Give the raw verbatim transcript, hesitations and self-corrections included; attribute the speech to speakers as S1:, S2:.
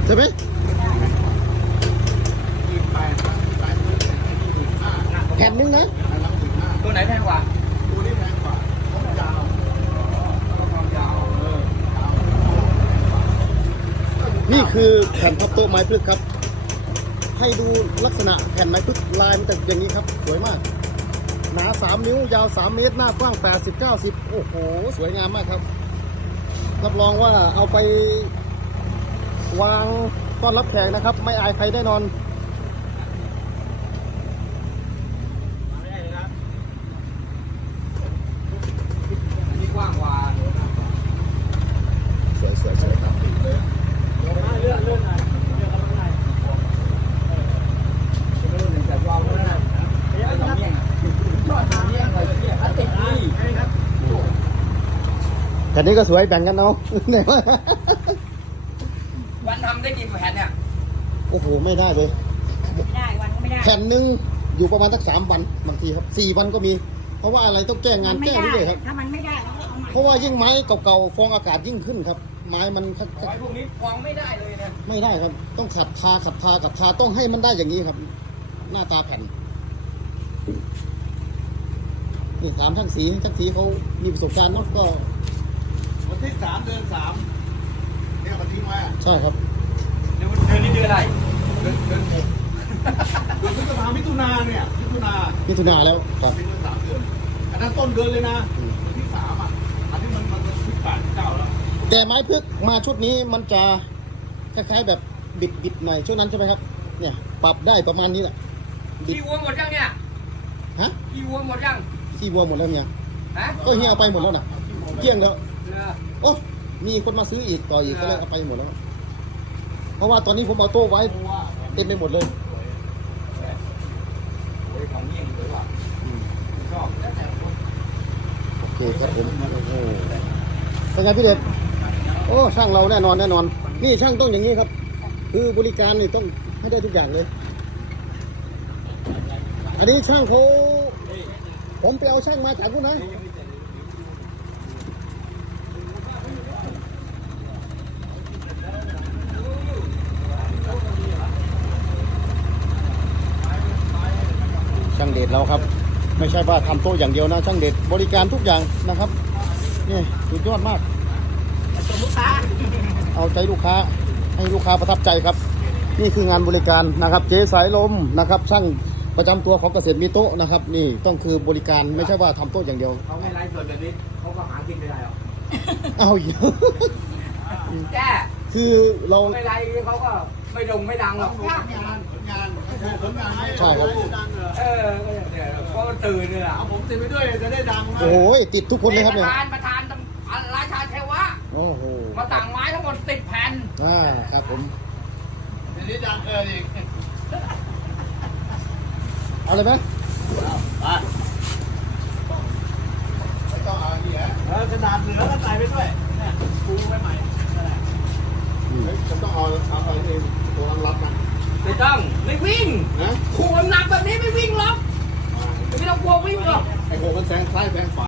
S1: ช่ไหมแผ่นนึงนะ
S2: ตัวไหนแพงกว่า
S3: ตัวนี้แพงกว่าเพราะมันยาวความยาวเออ
S1: นี่คือแผ่นพับโต๊ะไม้พลึกครับ ให้ดูลักษณะแผ่นไม้พลึกลายมันจะอย่างนี้ครับสวยมากหนาสามนิ้วยาวสามเมตรหน้ากว้างแปดสิบ เก้าสิบโอ้โหสวยงามมากครับรับรองว่าเอาไปวางต้อนรับแขกนะครับไม่อายใครแน่นอน
S2: กว้างกว่า
S1: สวยสวยสวยครับ
S2: เลื่อนเลื่อนหน่อยเลื่อนเข้าไปหน่อยเลื่อนหนึ่งแต่วางไม่ได้เดี๋ยวจะเมี่ยงยอดเมี่ยงเลยเมี่ยงพลาสติกนี่ครับ
S1: แผ่นนี้ก็สวยแบ่งกันเนาะไหนวะ
S2: วันทำได้กี่แผ่นเนี่ย
S1: โอ้โหไม่ได้เลย
S4: ไม่ได้วันก็ไม่ได้
S1: แผ่นหนึ่งอยู่ประมาณสักสามวันบางทีครับสี่วันก็มีเพราะว่าอะไรต้องแก้งานแก้เรื่อยๆครับ
S4: ถ้ามันไม่ได้เราก็เอาใหม่
S1: เพราะว่ายิ่งไม้เก่าๆฟองอากาศยิ่งขึ้นครับ ไม้มัน
S2: ไว้พวกนี้ฟองไม่ได้เลยนะ
S1: ไม่ได้ครับ ต้องขัดทาขัดทาขัดทาต้องให้มันได้อย่างนี้ครับ หน้าตาแผ่นนี่ถามช่างสีช่างสีเขามีประสบการณ์เนาะก็
S3: วันที่สามเดือนสามเนี่ยวันที่มา
S1: ใช่ครับ
S2: เดือนเดือนนี้เดือนอะไรเดือนเดือนหก
S3: เดือนพฤษภามิถุนาเนี่ยมิถุนา
S1: มิถุนาแล้วครับ
S3: เป็นเดือนสามเดือนอันนั้นต้นเดือนเลยนะวันที่สามอ่ะอันนี้มันมันที่แปดเก้าแล้ว
S1: แต่ไม้พฤกษ์มาชุดนี้มันจะคล้ายๆแบบบิดๆหน่อยช่วงนั้นใช่ไหมครับ เนี่ยปรับได้ประมาณนี้แหละบิด
S2: ขี้วัวหมดยังเนี่ย
S1: ฮะ
S2: ขี้วัวหมดยัง
S1: ขี้วัวหมดแล้วเนี่ย
S2: ฮะ
S1: ก็เฮียเอาไปหมดแล้วนะเกลี้ยงแล้ว
S2: เออ
S1: โอ้มีคนมาซื้ออีกต่ออีกก็เลยเอาไปหมดแล้ว เพราะว่าตอนนี้ผมเอาโต๊ะไว้เต็มไปหมดเลย
S2: โอ้ยของเมี่ยงเลยว่ะชอบ
S1: โอเคครับผมโอ้โหเป็นไงพี่เด็ดโอ้ช่างเราแน่นอนแน่นอน นี่ช่างต้องอย่างนี้ครับ คือบริการนี่ต้องให้ได้ทุกอย่างเลย อันนี้ช่างเขาผมไปเอาช่างมาจากที่ไหนช่างเด็ดเราครับ ไม่ใช่ว่าทำโต๊ะอย่างเดียวนะ ช่างเด็ดบริการทุกอย่างนะครับนี่สุดยอดมาก
S4: ลูกค้า
S1: เอาใจลูกค้าให้ลูกค้าประทับใจครับ นี่คืองานบริการนะครับเจ๊สายลมนะครับช่างประจำตัวของเกษตรมีโต๊ะนะครับนี่ต้องคือบริการไม่ใช่ว่าทำโต๊ะอย่างเดียว
S2: เขาไม่ไล่สดแบบนี้เขาก็หากินไม่ได้หรอก
S1: เอาอยู่
S2: แจ้
S1: คือเรา
S2: เขาไม่ไล่เขาก็ไม่ดงไม่ดังหรอก
S3: งานงานงานผลงานให้
S1: ใช่ครับ
S3: ดังเหรอ
S2: เออก็อย่างเดียวเพราะมันตื่นเนี่ย
S3: เอาผมติดไปด้วยจะได้ดังนะ
S1: โอ้ยติดทุกคนเลยครับ
S2: ป
S1: เนี่ย
S2: ระธานประธานราชาเทวะ
S1: โอ้โห
S2: มาสั่งไม้ทั้งหมดสิบแผ่น
S1: อ่าครับผม
S3: ทีนี้ดังเกินอีก
S1: เอาเลยไหม
S3: ไปไม่ต้องเอาอย่างนี้ฮะเออกระดาษเหลือแล้วใส่ไปด้วยเนี่ยปูไว้ใหม่นั่นแหละ
S1: อืม
S3: เฮ้ยฉันต้องเอาเอาอะไรเองตัวรับนะ
S2: ไม่ต้องไม่วิ่ง
S3: นะ
S2: ขวดหนักแบบนี้ไม่วิ่งหรอกไม่ต้องกลัววิ่งหรอก
S3: ไอ้โหมันแซงซ้ายแซงขวา